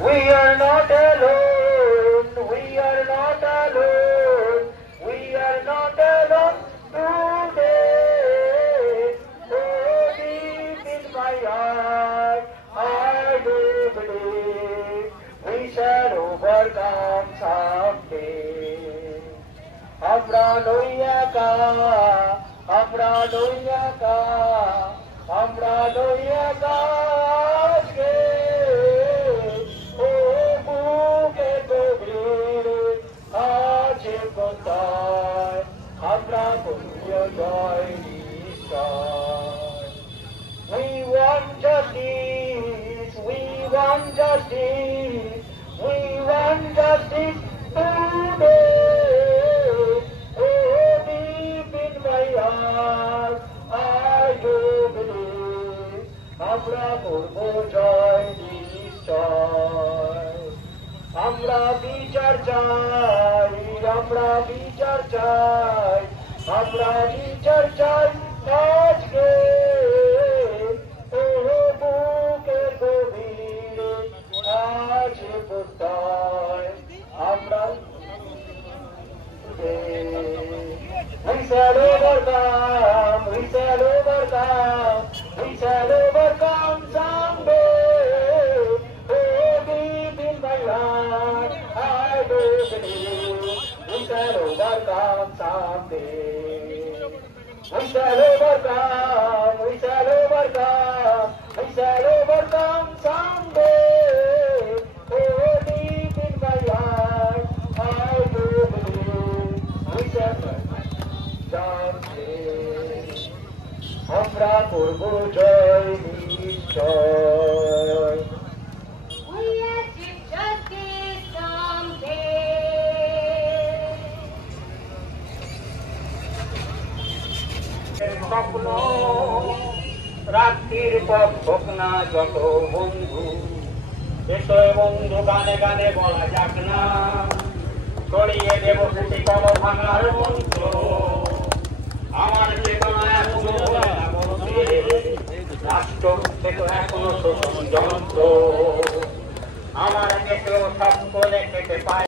We are not alone. We are not alone. We are not alone today. Oh, deep in my heart, I do believe we shall overcome someday. Amra loyaka, amra loyaka, amra loyaka. We want justice, we want justice, we want justice today. Oh, deep in my heart, I do believe, আমরা করব জয় নিশ্চয়। আমরা বিচার চাই, আমরা বিচার চাই, আমরা বিচার চাই আজকে। বুকের গভীরে আছে কোথায় আমরা We shall overcome, we shall overcome, we shall overcome someday. Oh, deep in my heart, I do believe we shall overcome someday. We shall overcome, we shall overcome, we shall overcome someday. Oh, deep in my heart, I do believe we shall someday. আমরা করব জয় নিশ্চয়। We achieve justice someday. স্বপ্ন রাত্রির পথ হোক না যত বন্ধু, এসো বন্ধু গানে গানে বলা যাক না, ছড়িয়ে দেব খুশি কল ভাঙার মন্ত্র। আমার চেতনা এখনো বলে না বলছে, রাষ্ট্র তো এখনো শোষণ যন্ত্র। আমার দেশেও স্বপ্ন দেখতে পায়।